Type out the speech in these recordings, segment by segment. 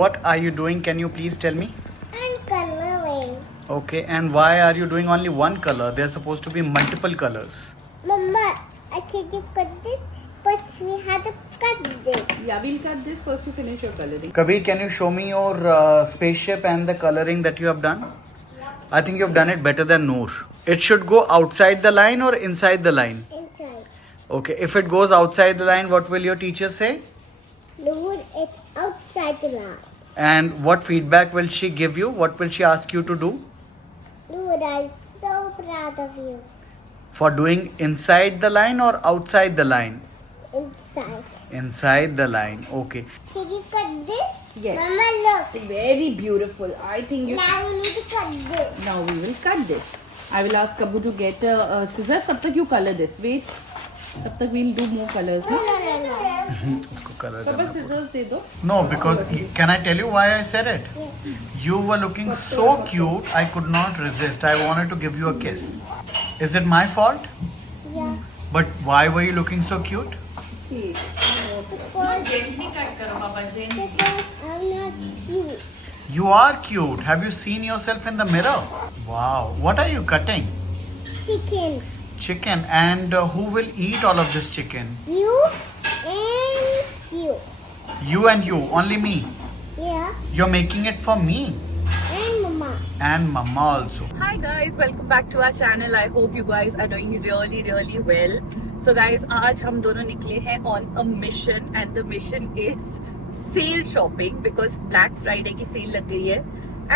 What are you doing? Can you please tell me? I'm coloring. Okay, and why are you doing only one color? There's supposed to be multiple colors. Mama, I think you cut this, but we had to cut this. Yeah, we'll cut this first to finish your coloring. Kabir, can you show me your spaceship and the coloring that you have done? I think you've done it better than Noor. It should go outside the line or inside the line? Inside. Okay, if it goes outside the line, what will your teacher say? Lord, it's outside the line. And what feedback will she give you? What will she ask you to do? Lord, I'm so proud of you. For doing inside the line or outside the line? Inside. Inside the line. Okay. Can you cut this? Yes. Mama, look. Very beautiful. I think you. Now we need to cut this. Now we will cut this. I will ask Kabu to get a scissor. तब तक you color this. Wait. तब तक we'll do more colors. No, No? no, no, no. उसको color Kabu करना scissors दे दो. No, because can I tell you why I said it? You were looking so cute, I could not resist. I wanted to give you a kiss. Is it my fault? Yeah. But why were you looking so cute? ठीक. Gently cut करो पापा gently. Because I'm not cute. You are cute. Have you seen yourself in the mirror? Wow. What are you cutting? Chicken. Chicken. And who will eat all of this chicken? You and you. You and you. Only me. Yeah. You're making it for me. And Mama. And Mama also. Hi guys, welcome back to our channel. I hope you guys are doing really well. So guys, आज हम दोनों निकले हैं on a mission and the mission is sale shopping because Black Friday की cell लग गई है.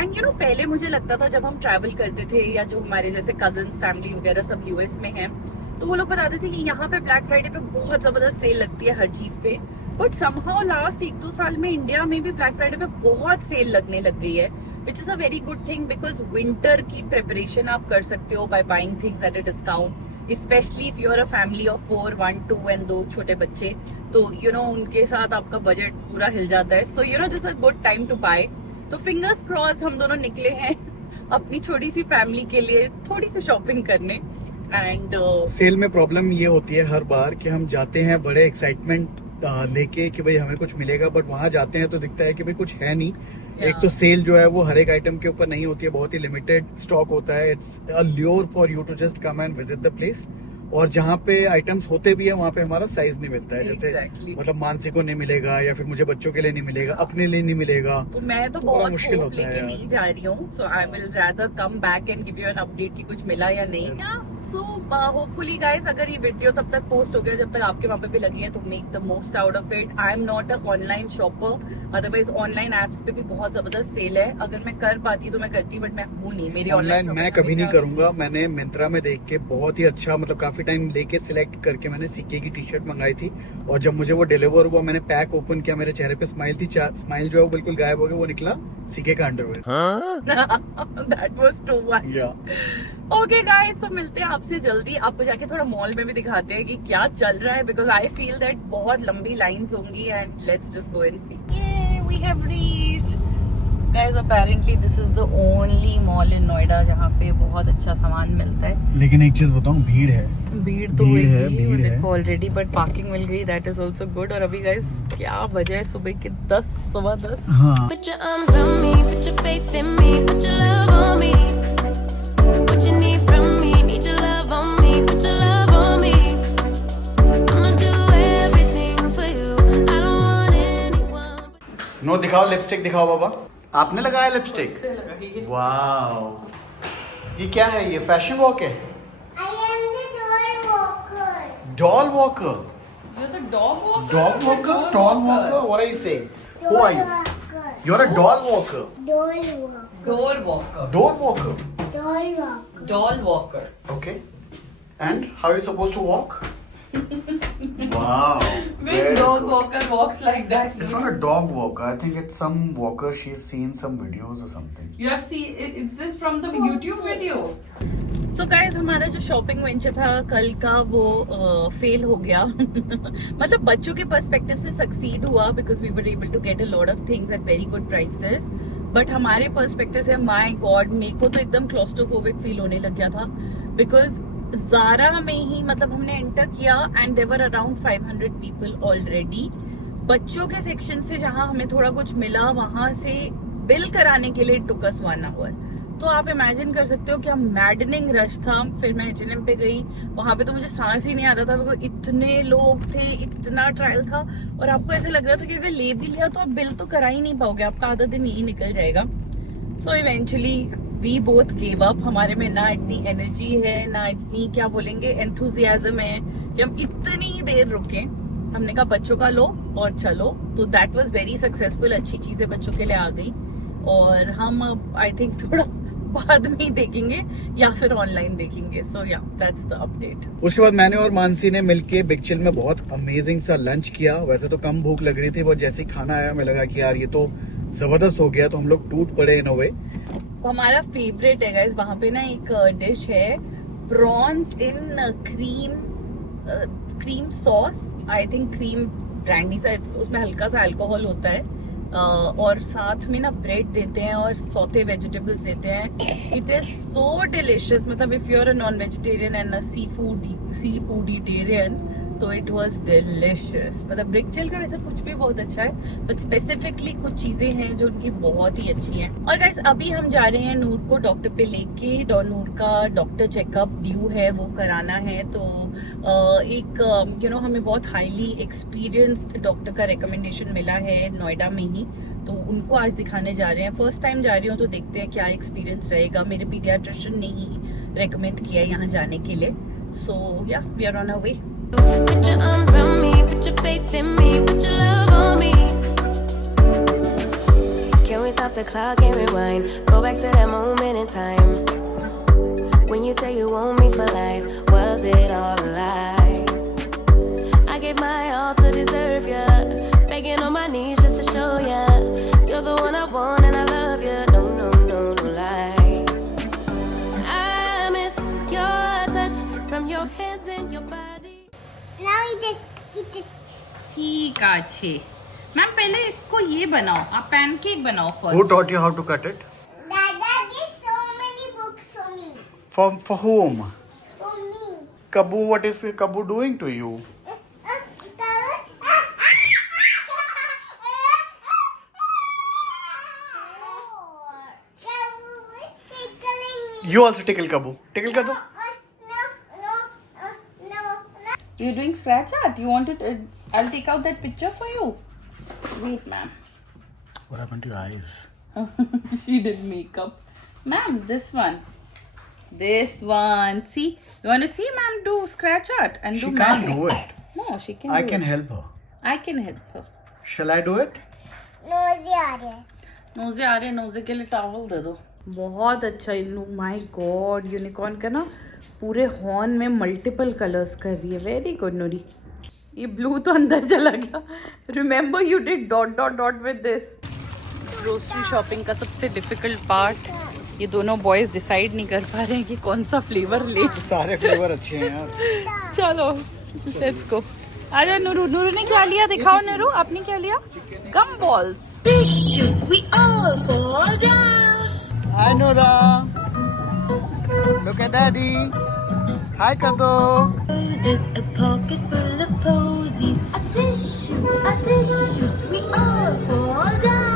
And you know पहले मुझे लगता था जब हम ट्रैवल करते थे या जो हमारे जैसे कजन्स फैमिली वगैरह सब यूएस में हैं तो वो लोग बताते थे कि यहाँ पे ब्लैक फ्राइडे पे बहुत जबरदस्त सेल लगती है हर चीज पे. बट समहाउ लास्ट 1-2 साल में इंडिया में भी ब्लैक फ्राइडे पे बहुत सेल लगने लग गई है, which is a very good thing because winter की प्रिपरेशन आप कर सकते हो by buying things at a discount. Especially if you are a family of 4, 1, 2 and 2 छोटे बच्चे तो यू नो उनके साथ आपका बजट पूरा हिल जाता है. So you know this a good time to buy. तो फिंगर्स क्रॉस हम दोनों निकले हैं अपनी छोटी सी फैमिली के लिए थोड़ी सी शॉपिंग करने. एंड सेल में प्रॉब्लम ये होती है हर बार कि हम जाते हैं बड़े एक्साइटमेंट लेके कि भाई हमें कुछ मिलेगा, बट वहां जाते हैं तो दिखता है कि भाई कुछ है नहीं. एक तो सेल जो है वो हर एक आइटम के ऊपर नहीं होती है, बहुत ही लिमिटेड स्टॉक होता है. It's a lure for you to just come and visit the place. और जहाँ पे आइटम्स होते भी है वहाँ पे हमारा साइज नहीं मिलता है. जैसे Exactly. मतलब मानसी को नहीं मिलेगा या फिर मुझे बच्चों के लिए नहीं मिलेगा, अपने लिए नहीं मिलेगा. तो मैं तो बड़ा बहुत मुश्किल होप होता है लेके यार. नहीं जा रही हूँ. So I will rather come back and give you an update कि कुछ मिला या नहीं. सो होपफुली गाइस अगर ये वीडियो तब तक पोस्ट हो गया जब तक आपके वहाँ पे भी लगी है तो make the most out of it. I am not a online shopper, otherwise online apps पे भी बहुत जबरदस्त सेल है. अगर मैं कर पाती तो मैं करती, बट मैं हूँ नहीं. मेरी ऑनलाइन मैं कभी नहीं करूंगा. मैंने मिंत्रा में देख के बहुत ही अच्छा मतलब काफी टाइम लेके सिलेक्ट करके मैंने सीके की टी शर्ट मंगाई थी और जब मुझे वो डिलीवर हुआ मैंने पैक ओपन किया, मेरे चेहरे पे स्माइल थी. स्माइल जो है वो बिल्कुल गायब हो गया. वो निकला सीके का underwear. That was too much. Okay guys, तो मिलते हैं आपसे जल्दी. आपको जाके थोड़ा मॉल में भी दिखाते हैं कि क्या चल रहा है बिकॉज आई फील दैट बहुत लंबी लाइंस होंगी and let's just go and see. We have reached guys. Apparently this is the only mall in Noida जहाँ पे बहुत अच्छा सामान मिलता है. लेकिन एक चीज बताऊं, भीड़ है. भीड़ तो भीड़ है, हुई भीड़ है. देखो ऑलरेडी, बट पार्किंग मिल गई. That is also good. और अभी गाइस क्या बजे है? सुबह के 10, सवा 10. हाँ. Put your arms around me, put your faith in me, put your love on me. What you need from me, need your love on me, put your love on me. I'ma do everything for you. I don't want anyone. No दिखाओ, lipstick दिखाओ बाबा. आपने लगाया lipstick? Wow. ये क्या है? ये fashion walk है. I am the door walker. Doll walker. You're the dog walker? Dog walker? Tall walker? What are you saying? Who Door are you? walker. You're a doll walker. Door walker. Door walker. Door walker. Door walker. Doll walker. Okay. And how are you supposed to walk? Wow. Which Very dog good. walker walks like that? It's not a dog walker. I think it's some walker. She's seen some videos or something. You have seen is this from the YouTube video? So guys, हमारा जो shopping venture था कल का वो fail हो गया. मतलब बच्चों के पर्सपेक्टिव से सक्सीड हुआ because we were able to get a lot of things at very good prices. But हमारे पर्सपेक्टिव से माय गॉड मेरे को तो एकदम क्लॉस्ट्रोफोबिक फील होने लग गया था बिकॉज ज़ारा में ही मतलब हमने एंटर किया एंड देवर अराउंड 500 पीपल ऑलरेडी. बच्चों के सेक्शन से जहां हमें थोड़ा कुछ मिला वहां से बिल कराने के लिए टुक अस 1 आवर। तो आप इमेजिन कर सकते हो कि मैडनिंग रश था। फिर मैं H&M पे गई, वहां पे तो मुझे सांस ही नहीं आ रहा था बिकॉज इतने लोग थे, इतना ट्रायल था, और आपको ऐसे लग रहा था कि अगर ले भी लिया तो आप बिल तो करा ही नहीं पाओगे, आपका आधा दिन यही निकल जाएगा। So eventually we both gave up. हमारे में ना इतनी एनर्जी है, ना इतनी क्या बोलेंगे एंथुजियाज्म है कि हम इतनी देर रुके। हमने कहा बच्चों का लो और चलो। तो दैट वाज वेरी सक्सेसफुल। अच्छी चीजें बच्चों के लिए आ गई, और हम अब आई थिंक थोड़ा बाद में ही देखेंगे या फिर ऑनलाइन देखेंगे। सो या दैट्स द अपडेट। उसके बाद मैंने और मानसी ने मिलके बिग चिल में बहुत अमेजिंग सा लंच किया। वैसे तो कम भूख लग रही थी, बट जैसे ही खाना आया हमें लगा कि यार ये तो जबरदस्त हो गया, तो हम लोग टूट पड़े इन अ वे। हमारा फेवरेट है गाइस, वहां पे ना एक डिश है prawns in cream sauce, I think cream brandy सा, उसमें हल्का सा अल्कोहल होता है, और साथ में ना ब्रेड देते हैं और सौते वेजिटेबल्स देते हैं। It is so delicious. मतलब if you are a non vegetarian and a sea foodetarian तो इट वाज डिलिशियस। मतलब ब्रिक चिल का वैसे कुछ भी बहुत अच्छा है, बट स्पेसिफिकली कुछ चीजें हैं जो उनकी बहुत ही अच्छी हैं। और गाइस अभी हम जा रहे हैं नूर को डॉक्टर पे लेके। नूर का डॉक्टर चेकअप ड्यू है, वो कराना है। तो एक हमें बहुत हाईली एक्सपीरियंस्ड डॉक्टर का रिकमेंडेशन मिला है नोएडा में ही, तो उनको आज दिखाने जा रहे हैं। फर्स्ट टाइम जा रही हूँ, तो देखते हैं क्या एक्सपीरियंस रहेगा। मेरे पीडियाट्रिशियन ने ही रेकमेंड किया है यहाँ जाने के लिए। So yeah we are on a way. Put your arms around me, put your faith in me, put your love on me. Can we stop the clock and rewind? Go back to that moment in time when you say you want me for life. Was it all a lie? I gave my all to deserve ya, begging on my knees just to show ya you're the one I want and I love ya. No, no, no, no lie. I miss your touch from your hands and your body. Now eat this. ठीक है ma'am, पहले इसको ये बनाओ, आप pancake बनाओ Who first. taught you how to cut it? Dada gave so many books for me. For whom? For me. Kabu, what is Kabu doing to you? You also tickle Kabu. Tickle Kabu. You're doing scratch art? You want it? I'll take out that picture for you. Wait, ma'am. What happened to your eyes? She did makeup. Ma'am, this one. This one. See? You want to see ma'am do scratch art and She do can't magic? do it. No, she can I do can it. help her. I can help her. Shall I do it? नोज़े आ रहे हैं। Nausea आ रहे हैं, nausea के लिए towel दे दो। बहुत अच्छा इल्लू, माय गॉड। यूनिकॉर्न का ना पूरे हॉर्न में मल्टीपल कलर्स कर रही है। वेरी गुड नूरी। ये ब्लू तो अंदर चला गया। Remember you did dot dot dot with this. Grocery shopping का सबसे डिफिकल्ट पार्ट, ये दोनों बॉयज डिसाइड नहीं कर पा रहे हैं कि कौन सा फ्लेवर ले। सारे फ्लेवर अच्छे हैं यार। चलो लेट्स गो। अरे नूरू, नूरू ने क्या लिया? दिखाओ नूरू, आपने क्या लिया? गम balls. We all fall down. Hi Nora. Look at Daddy. Hi Kado. Roses, a pocket full of posies, a tissue, we all fall down.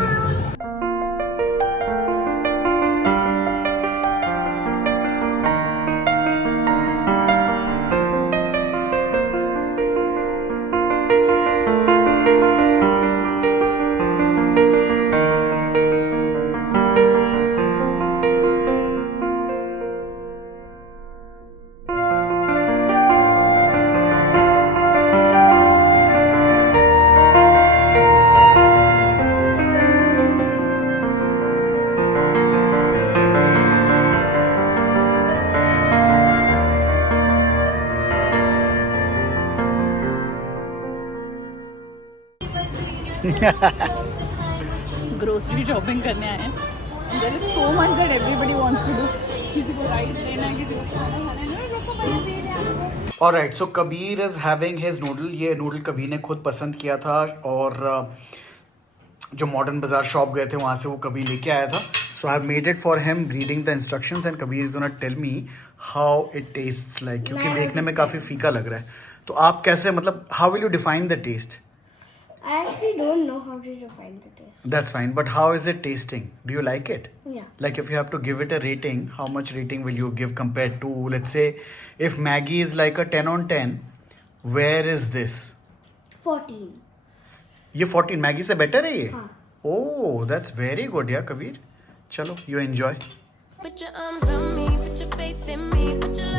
Grocery shopping करने आए हैं। There is so much that everybody wants to do. किसी को rice लेना है, किसी को खाना खाना है। लोगों को पहले दे रहे हैं। Alright, so Kabir is having his noodle. ये नूडल कबीर ने खुद पसंद किया था, और जो मॉडर्न बाजार शॉप गए थे वहाँ से वो कबीर लेके आया था. So I have made it for him, reading the instructions, and Kabir is gonna tell me how it tastes like. क्योंकि देखने में काफ़ी फीका लग रहा है. तो आप कैसे, मतलब how will you define the taste? I actually don't know how to define the taste. That's fine. But how is it tasting? Do you like it? Yeah. Like if you have to give it a rating, how much rating will you give compared to, let's say, if Maggie is like a 10 on 10, where is this? 14. ये 14 Maggi से better है ये? हाँ. Oh, that's very good यार कबीर. चलो, you enjoy. Put your arms around me, put your faith in me, put your